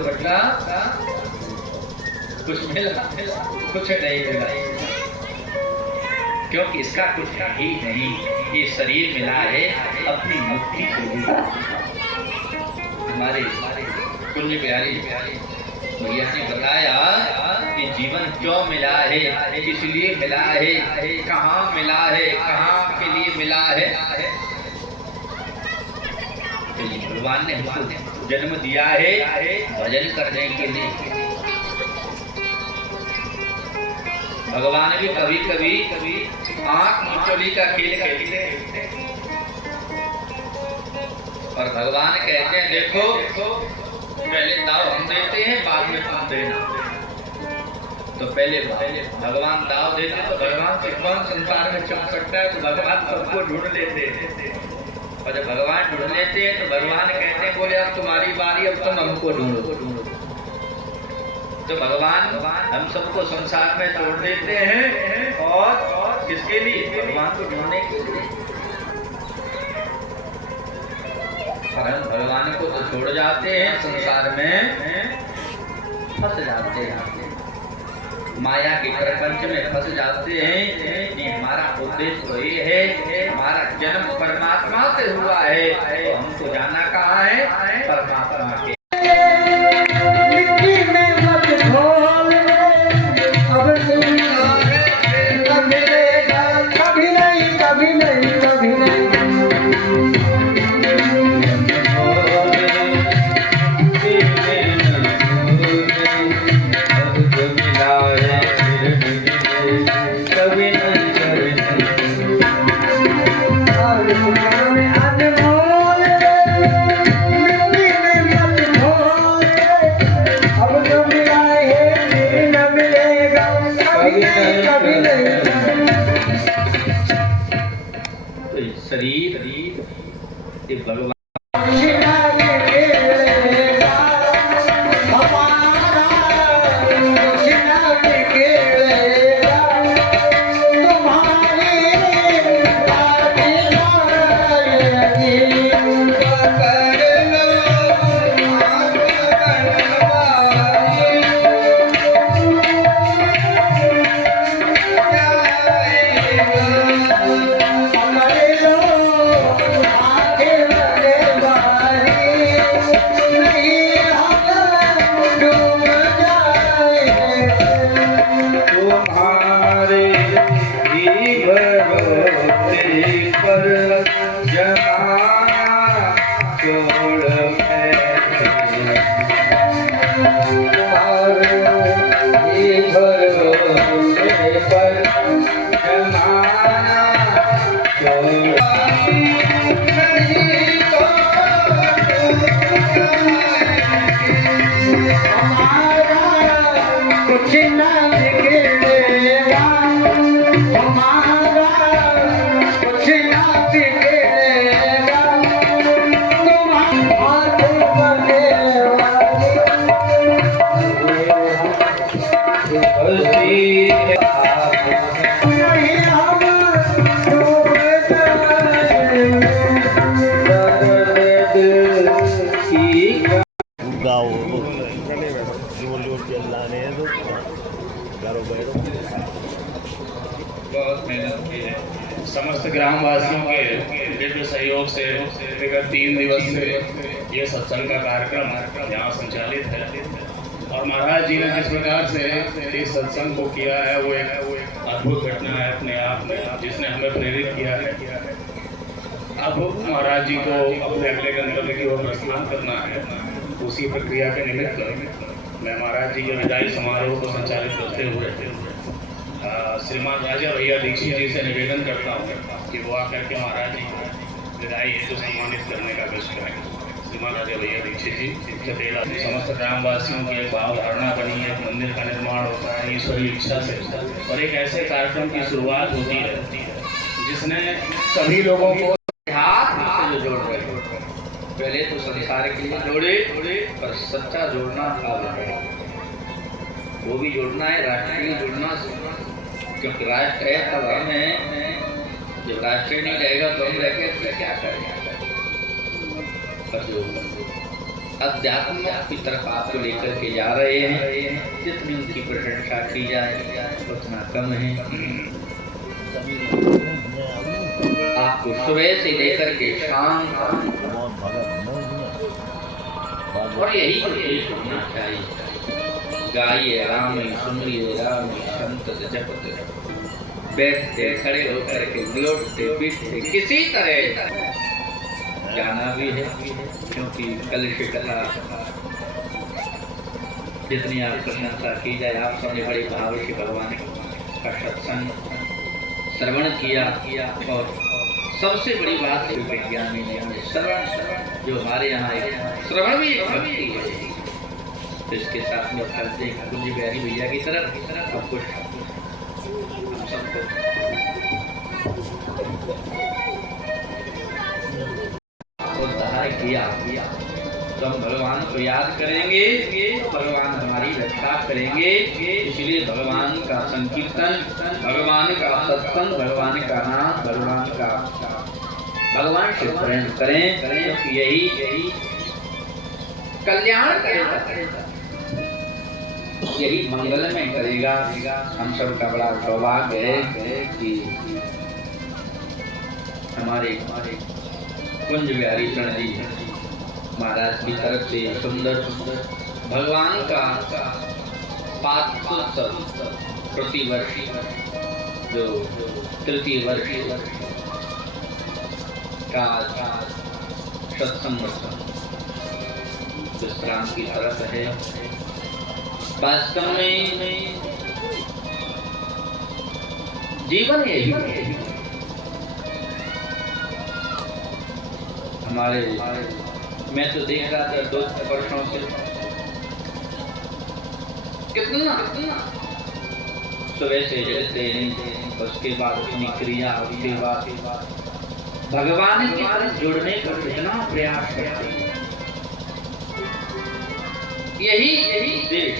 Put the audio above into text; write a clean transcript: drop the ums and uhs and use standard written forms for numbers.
तो बेटा कुछ मिला, कुछ नहीं मिला, क्योंकि इसका कुछ ही नहीं। ये शरीर मिला है अपनी मुक्ति को। हमारे कुल प्यारी भैया ने बताया कि जीवन क्यों मिला है, इसलिए मिला है, कहाँ मिला है, कहाँ के लिए मिला है। तो भगवान ने हमको जन्म दिया है भजन करने के लिए। भगवान भी कभी कभी आंख मिचौली का खेल खेलते हैं और भगवान कहते हैं देखो पहले दाव हम देते हैं, बाद में तुम देना। तो पहले भगवान दाव देते तो भगवान से कौन संसार में चल सकता है, तो भगवान सबको ढूंढ लेते हैं। और जब भगवान ढूंढ लेते हैं तो भगवान कहते हैं बोले अब तुम्हारी बारी, अब तुम हमको ढूंढो। तो भगवान हम सबको संसार में छोड़ देते हैं और किसके लिए? भगवान को ढूंढने के लिए। हम भगवान को तो छोड़ जाते हैं, संसार में फंस जाते हैं, माया के प्रपंच में फंस जाते हैं। कि हमारा उद्देश्य तो ये है, हमारा जन्म परमात्मा से हुआ है, तो हमको जाना कहाँ है? परमात्मा के। शरीर ये भगवान बहुत मेहनत की है। समस्त ग्रामवासियों के दिव्य सहयोग से विगत 3 दिवस से ये सत्संग का कार्यक्रम यहाँ संचालित है और महाराज जी ने जिस प्रकार से इस सत्संग को किया है वो एक अद्भुत घटना है अपने आप में, जिसने हमें प्रेरित किया है। अब महाराज जी को अपने अगले गंतव्य की ओर प्रस्थान करना है। उसी प्रक्रिया के निमित्त मैं महाराज जी के विदाई समारोह को संचालित करते हुए श्रीमान राजा भैया दीक्षित जी से निवेदन करता हूँ कि वो आकर के महाराज जी विदाई हेतु सम्मानित करने का कष्ट करें। श्रीमान राजा भैया दीक्षित जी चतेला समस्त ग्रामवासियों की एक भावधारणा बनी है, एक मंदिर का निर्माण होता है ईश्वरीय इच्छा से और एक ऐसे कार्यक्रम की शुरुआत होती है जिसने सभी लोगों को हाथ से जो जोड़ रहे। पहले तो संसार के लिए जोड़े पर सच्चा जोड़ना वो भी जोड़ना है, राष्ट्रीय जोड़ना, क्योंकि राष्ट्र है तब हम हैं। जब राष्ट्र नहीं रहेगा तो हम रह के क्या करेंगे? अध्यात्म की तरफ आपको लेकर के जा रहे हैं। जितनी उनकी प्रशंसा की जाए उतना कम है। आपको सुबह से लेकर के शाम और यही उद्देश्य होना चाहिए। गाइए राम सुमरिए राम संत जपत, बैठते खड़े होकर के लेटते पीटते किसी तरह जाना भी है, क्योंकि कल की कथा जितनी आप प्रशंसा की जाए, आप सबने बड़े भाव से भगवान का सत्संग श्रवण किया और सबसे बड़ी बात है विज्ञान में श्रवण, जो हमारे यहाँ श्रवण भी एक भक्ति है। तो इसके साथ में चलते कुंज बिहारी भैया की तरफ अब कुछ हम सबको उद्धार किया तो हम भगवान को याद करेंगे, भगवान हमारी रक्षा करेंगे। इसलिए भगवान का संकीर्तन, भगवान का सत्संग, भगवान का नाम, भगवान से प्रेम करें, तो यही कल्याण करेगा, यही मंगल में करेगा। हम सब का बड़ा सौभाग्य है कि हमारे कुंज बिहारी शरण जी महाराज की तरफ से सुंदर भगवान का पाठोत्सव प्रतिवर्ष जो तृतीय वर्ष का सत्संग विश्राम की तरफ है। वास्तव में जीवन यही है। हमारे मैं तो देख रहा था 2 वर्षों से कितना सुबह से जगते हैं, उसके बाद अपनी क्रिया, उसके बाद भगवान के साथ जुड़ने का कितना प्रयास करते हैं। यही देश